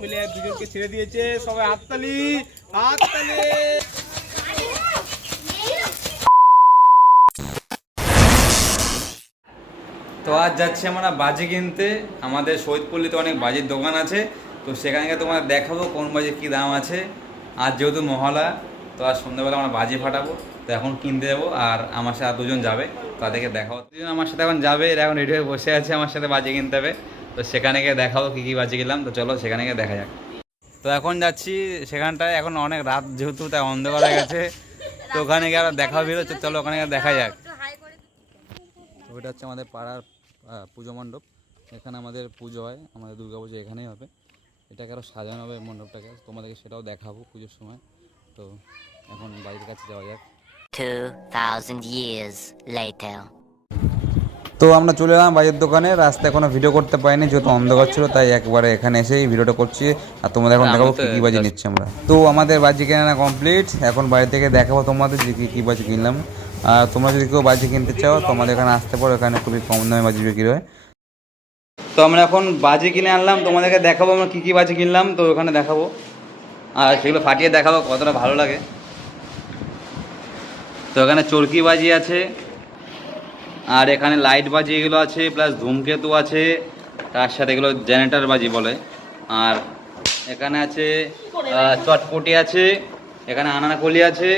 Player দুজনকে ছেড়ে দিয়েছে, সবাই হাততালি হাততালি। তো আজ যাচ্ছি আমরা বাজি কিনতে। আমাদের শহীদপল্লীতে অনেক বাজির দোকান আছে, তো সেখানে গিয়ে তোমার দেখাবো কোন বাজির কী দাম আছে। আজ যেহেতু মহালয়া, তো আজ সন্ধ্যাবেলা আমরা বাজি ফাটাবো, তো এখন কিনতে যাবো। আর আমার সাথে আর দুজন যাবে, তাদেরকে দেখাবো। দুজন আমার সাথে এখন যাবে, এরা এখন রেডি হয়ে বসে আছে আমার সাথে বাজি কিনতে হবে। তো সেখানে গিয়ে দেখাবো কী কী বাজি কিনলাম। তো চলো সেখানে গিয়ে দেখা যাক। তো এখন যাচ্ছি সেখানটায়, এখন অনেক রাত যেহেতু তাই অন্ধকার হয়ে গেছে, তো ওখানে গিয়ে আবার দেখা বেরোচ্ছে। চলো ওখানে গিয়ে দেখা যাক। ওইটা হচ্ছে আমাদের পাড়ার পুজো মণ্ডপ, এখানে আমাদের পুজো হয়, আমাদের দুর্গা পুজো এখানেই হবে। এটাকে আরও সাজানো হবে মণ্ডপটাকে, তোমাদেরকে সেটাও দেখাবো পুজোর সময়। তো এখন বাড়ির কাছে যাওয়া যাক। 2000 years later. তো আমরা চলে এলাম বাজির দোকানে। রাস্তায় কোনো ভিডিও করতে পারিনি যেহেতু অন্ধকার ছিল, তাই একবারে এখানে এসেই ভিডিওটা করছি। আর তোমাদের এখন দেখাবো কী কী বাজি নিচ্ছি আমরা। তো আমাদের বাজি কেনা কমপ্লিট, এখন বাড়ি থেকে দেখাবো তোমাদের যে কী কী বাজি কিনলাম। আর তোমরা যদি কেউ বাজি কিনতে চাও তোমাদের এখানে আসতে পারো, এখানে খুবই কম দামে বাজি বিক্রি হয়। তো আমরা এখন বাজি কিনে আনলাম, তোমাদেরকে দেখাবো আমরা কী কী বাজি কিনলাম। তো ওখানে দেখাবো আর সেগুলো ফাটিয়ে দেখাবো কতটা ভালো লাগে। তো এখানে চরকি বাজি আছে, আর এখানে লাইট বাজি এগুলো আছে, প্লাস ধূমকেতু আছে, তার সাথে এগুলো জেনারেটর বাজি বলে। আর এখানে আছে চটপটি আছে, এখানে আনারকলি আছে,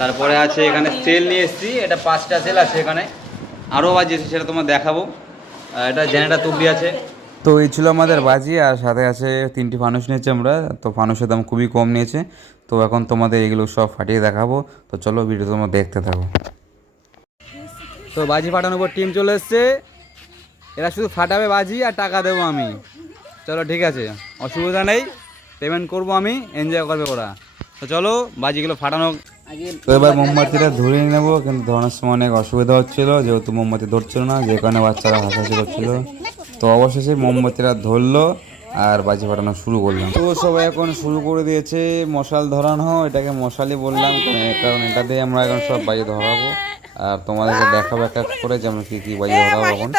তারপরে আছে এখানে সেল নিয়ে এসেছি, এটা 5টা সেল আছে। এখানে আরও বাজি আছে, সেটা তোমার দেখাবো। এটা জেনারেটর তুবড়ি আছে। তো এই ছিল আমাদের বাজি, আর সাথে আছে 3টি ফানুস নিয়েছি আমরা। তো ফানুসের দাম খুবই কম নিয়েছে। তো এখন তোমাদের এগুলো সব ফাটিয়ে দেখাবো। তো চলো ভিডিও তোমরা দেখতে থাকো। তো বাজি ফাটানোর পর টিম চলে এসছে, এরা শুধু ফাটাবে বাজি আর টাকা দেবো আমি। চলো ঠিক আছে, অসুবিধা নেই, পেমেন্ট করবো আমি, এনজয় করবে ওরা। তো চলো বাজিগুলো ফাটানো। তো এবার মোমবাতিটা ধরিয়ে নেবো, কিন্তু ধরানোর সময় অনেক অসুবিধা হচ্ছিল যেহেতু মোমবাতি ধরছিল না, যে কারণে বাচ্চারা হাসাহাসি করছিল। তো অবশেষে মোমবাতিটা ধরলো আর বাজি ফাটানো শুরু করলাম। তো সবাই এখন শুরু করে দিয়েছে মশাল ধরানো, এটাকে মশালই বললাম কারণ এটা দিয়ে আমরা এখন সব বাজি ধরাবো। আর তোমাদেরকে দেখাবো এক এক করে যে আমরা কি কি বাজি ধরাবো। এখন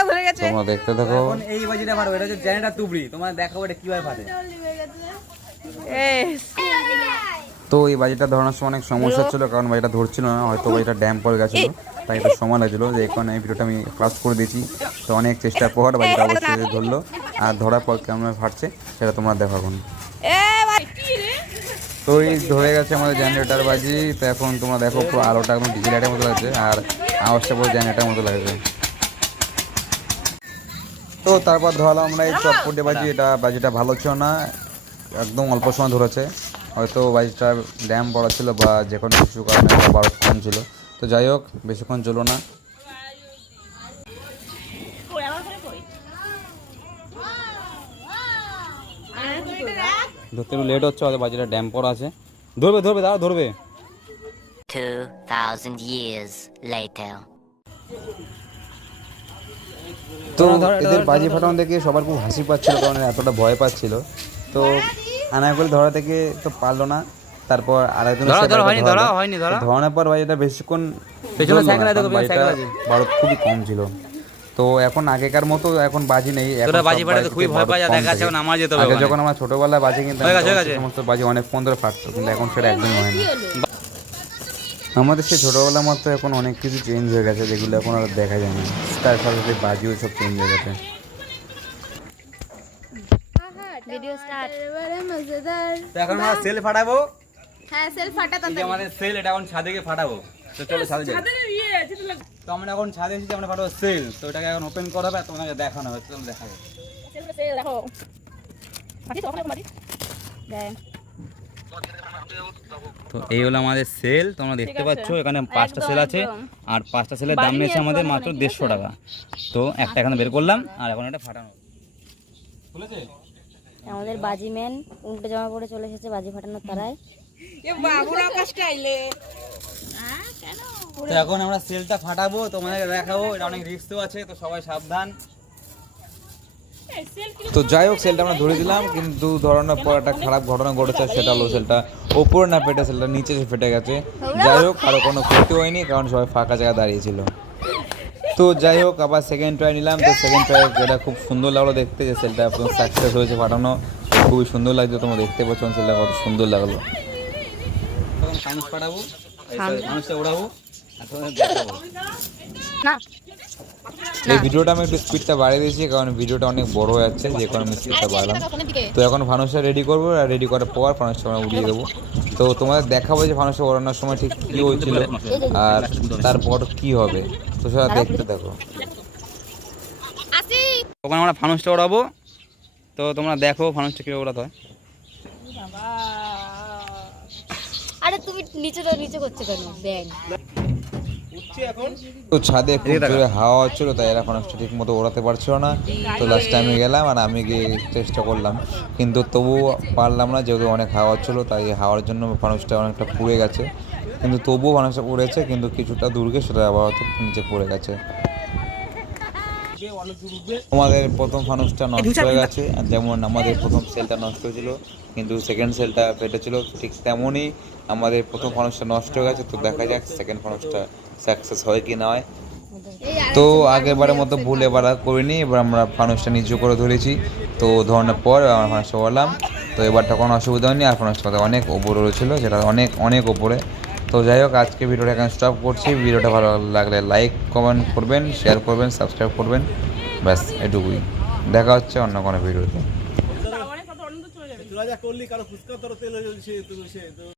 তোমরা দেখতে থাকো। এই বাজিটা মারবো, এটা হচ্ছে জেনারেটর তুবড়ি, তোমার দেখাবো এটা কিভাবে ফাটে। তো এই বাজিটা ধরানোর সময় অনেক সমস্যা ছিল, কারণ বাজিটা ধরছিল না, হয়তো বাজিটা ড্যাম পড়ে গেছিলো, তাই একটু সময় লাগছিলো। যে এখানে এই ভিডিওটা আমি ফাস্ট করে দিয়েছি। তো অনেক চেষ্টার পর বাজিটা অবশ্যই ধরলো, আর ধরার পর কেমন ফাটছে সেটা তোমরা দেখো এখন। তো এই ধরে গেছে আমাদের জেনারেটার বাজি। তো এখন তোমরা দেখো পুরো আলোটা এখন ডিজেল লাইটের মতো লাগছে, আর আওয়াজটা পুরো জেনারেটার মতো লাগছে। তো তারপর ধরালাম আমরা এই চটপটে বাজি। এটা বাজিটা ভালো ছিল না, একদম অল্প সময় ধরেছে, হয়তো বাজিটা ড্যাম পড়া ছিল বা যে কোনো কিছু কারণে বারো কম ছিল। তো যাই হোক, বেশিক্ষণ চলো না। ধরতে একটু লেট হচ্ছে, হয়তো বাজিটা ড্যাম পড়া আছে। ধরবে ধরবে দাঁড়া ধরবে। 2000 years later. তো এদের বাজি ফাটানো দেখে সবার খুব হাসি পাচ্ছিল, কারণ এতটা ভয় পাচ্ছিল। তো আনারকলি ধরা থেকে তো পারলো না, তারপর আরেকজন ধরানোর পর বাজিটা বেশিক্ষণ বারো খুবই কম ছিল। তো এখন আগেকার মতো এখন বাজি নেই, আগে যখন আমরা ছোটবেলায় বাজি কিনতাম সমস্ত বাজি অনেকক্ষণ ধরে ফাটতো, কিন্তু এখন সেটা একদমই হয় না। আমাদের সেই ছোটোবেলার মতো এখন অনেক কিছু চেঞ্জ হয়ে গেছে, যেগুলো এখন আর দেখা যায় না, তার সাথে সাথে বাজিও সব চেঞ্জ হয়ে গেছে। তো এখন আমরা সেল ফাটাবো। হ্যাঁ সেল ফাটা তো আমাদের সেল, এটা এখন ছাদে গিয়ে ফাটাবো। তো চলো ছাদে যাই। তো আমরা এখন ছাদে এসেছি, আমরা ফাটাবো সেল। তো এটাকে এখন ওপেন করা হবে, তোমাকে দেখানো হবে। চলো দেখা যাবে। সেল দেখো তো এই হলো আমাদের সেল, তোমরা দেখতে পাচ্ছ এখানে 5টা সেল আছে, আর 5টা সেলের দাম নিয়েছে আমাদের মাত্র 150 টাকা। তো একটা এখানে বের করলাম, আর এখন এটা ফাটানো খুলেছে। আমাদের বাজিম্যান উল্টো জামা পরে চলে এসেছে বাজি ফাটানোর তারায়। তো এখন আমরা সেলটা ফাটাবো, তোমাদেরকে দেখাবো। এটা অনেক রিস্কও আছে, তো সবাই সাবধান। তো যাই হোক, সেলটা আমরা ধরে দিলাম, কিন্তু ধরানোর পর একটা খারাপ ঘটনা ঘটেছে। সেটা হলো সেলটা ওপরে না ফেটে সেলটা নিচে ফেটে গেছে। যাই হোক, কারো কোনো ক্ষতি হয়নি, কারণ সবাই ফাঁকা জায়গায় দাঁড়িয়েছিল। তো যাই হোক, আবার সেকেন্ড ট্রাই নিলাম। তো সেকেন্ড ট্রাই এটা খুব সুন্দর লাগলো দেখতে, যে সেলটা সাকসেস হয়েছে ফাটানো। খুবই সুন্দর লাগছে, তোমরা দেখতে পাচ্ছ অঞ্চলটা কত সুন্দর লাগলো। তখন ফানুস পাঠাবো, মানুষটা ওড়াবো আর তোমাদের দেখাবো। না এই ভিডিওটা আমি একটু স্পিডটা বাড়িয়ে দিয়েছি কারণ ভিডিওটা অনেক বড় হয়ে যাচ্ছে, যে কারণে আমি স্পিডটা বাড়ালাম। তো এখন ফানুসটা রেডি করবো, আর রেডি করার পর ফানুসটা আমরা উড়িয়ে দেবো। তো তোমাদের দেখাবো যে ফানুসটা ওড়ানোর সময় ঠিক কী হয়েছিল আর তারপর কি হবে, তো সেটা দেখতে থাকো। তখন আমরা ফানুসটা ওড়াবো, তো তোমরা দেখো ফানুসটা কীভাবে ওড়াতে হয়। আরে তুমি নিচে করছো কেন ব্যাগ? তো ছাদে খুব জোরে হাওয়া হচ্ছিল, তাই এরা ফানুসটা ঠিক মতো ওড়াতে পারছিল না। তো লাস্ট টাইমে গেলাম আর আমি গিয়ে চেষ্টা করলাম, কিন্তু তবুও পারলাম না, যেহেতু অনেক হাওয়া হচ্ছিলো। তাই হাওয়ার জন্য ফানুসটা অনেকটা পুড়ে গেছে, কিন্তু তবুও ফানুসটা উড়েছে, কিন্তু কিছুটা দূর গিয়ে সেটা আবার হয়তো নিচে পড়ে গেছে। আমাদের প্রথম ফানুসটা নষ্ট হয়ে গেছে, আর যেমন আমাদের প্রথম সেলটা নষ্ট হয়েছিল কিন্তু সেকেন্ড সেলটা ফেটেছিল, ঠিক তেমনই আমাদের প্রথম ফানুসটা নষ্ট হয়ে গেছে। তো দেখা যাক সেকেন্ড ফানুসটা সাকসেস হয় কি না হয়। তো আগেরবারের মতো ভুল এবার আর করিনি, এবার আমরা ফানুসটা নিচু করে ধরেছি। তো ধরানোর পর আমরা ফানুসটা করলাম, তো এবারটা কোনো অসুবিধা হয়নি। আর ফানুসটা অনেক ওপরে রয়েছিল, যেটা অনেক অনেক ওপরে। তো যাই হোক, আজকে ভিডিওটা এখানে স্টপ করছি। ভিডিওটা ভালো লাগলে লাইক কমেন্ট করবেন, শেয়ার করবেন, সাবস্ক্রাইব করবেন, ব্যাস এটুকুই। দেখা হচ্ছে অন্য কোনো ভিডিওতে।